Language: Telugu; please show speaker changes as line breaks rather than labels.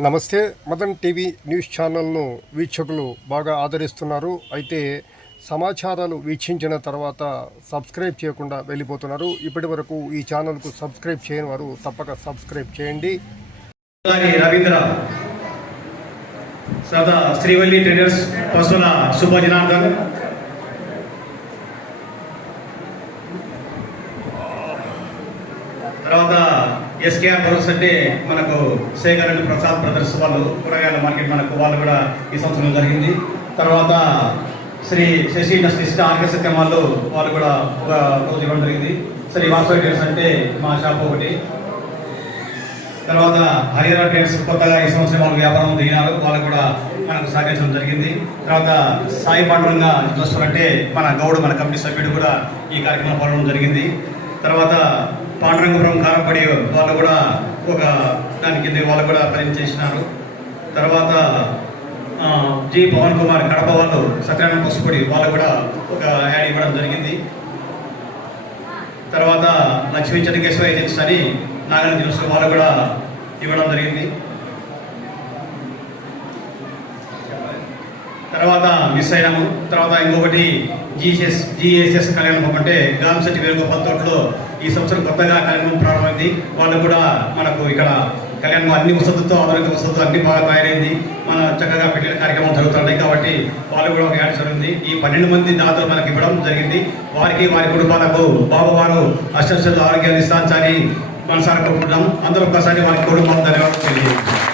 నమస్తే. మదన్ టీవీ న్యూస్ ఛానల్ను వీక్షకులు బాగా ఆదరిస్తున్నారు. అయితే సమాచారాలు వీక్షించిన తర్వాత సబ్స్క్రైబ్ చేయకుండా వెళ్ళిపోతున్నారు. ఇప్పటి వరకు ఈ ఛానల్కు సబ్స్క్రైబ్ చేయని వారు తప్పక సబ్స్క్రైబ్ చేయండి.
రవీంద్ర సదా శ్రీవల్లి ట్రేడర్స్ పశువుల శుభ జనార్దన్ తర్వాత ఎస్కేఆర్ బ్రదర్స్ అంటే మనకు శేఖర్ అండ్ ప్రసాద్ బ్రదర్స్ వాళ్ళు కూరగాయల మార్కెట్ మనకు వాళ్ళు కూడా ఈ సంవత్సరం జరిగింది. తర్వాత శ్రీ శశి ఇండస్ట్రీస్ ఆర్కే సత్యం వాళ్ళు వాళ్ళు కూడా ఒక రోజు ఇవ్వడం జరిగింది. శ్రీ వాసవి ట్రేడర్స్ అంటే మా షాప్ ఒకటి. తర్వాత హరిహర ట్రేడ్స్ కొత్తగా ఈ సంవత్సరం వాళ్ళు వ్యాపారం దిగినారు. వాళ్ళు కూడా మనకు సహకరించడం జరిగింది. తర్వాత సాయి పాండవంగా జ్యోత్సవం అంటే మన గౌడ్ మన కమిటీ సభ్యుడు కూడా ఈ కార్యక్రమంలో పాల్గొనడం జరిగింది. తర్వాత పాండురంగపురం కారపడి వాళ్ళు కూడా ఒక దాని కింద వాళ్ళు కూడా పనిచేసినారు తర్వాత జి పవన్ కుమార్ కడప వాళ్ళు సత్యనారాయణ పసుపొడి వాళ్ళు కూడా ఒక యాడ్ ఇవ్వడం జరిగింది. తర్వాత లక్ష్మీ చెన్నకేశ్వర ఏజెన్సీ అని నాగార్జున వాళ్ళు కూడా ఇవ్వడం జరిగింది. తర్వాత మిస్ అయినాము. తర్వాత ఇంకొకటి జీఎస్ఎస్ జిఎస్ఎస్ కళ్యాణం అంటే గాంశెట్టి వేణుగోపాల్ తోటలో ఈ సంవత్సరం కొత్తగా కళ్యాణం ప్రారంభమైంది. వాళ్ళు కూడా మనకు ఇక్కడ కళ్యాణం అన్ని వసతులతో ఆధునిక వసతులతో అన్ని బాగా తయారైంది. మన చక్కగా పెట్టిన కార్యక్రమం జరుగుతున్నాయి కాబట్టి వాళ్ళు కూడా ఒక యాడ్ జరిగింది ఈ పన్నెండు మంది దాతలు మనకి ఇవ్వడం జరిగింది. వారికి వారి కుటుంబాలకు బాబు వారు అష్టశ్రద్ధ ఆరోగ్యాన్ని ఇస్తానని మనసారా కోరుకుంటున్నాం. అందరూ ఒక్కసారి వారి కుటుంబం ధన్యవాదాలు. తెలియజేస్తున్నాం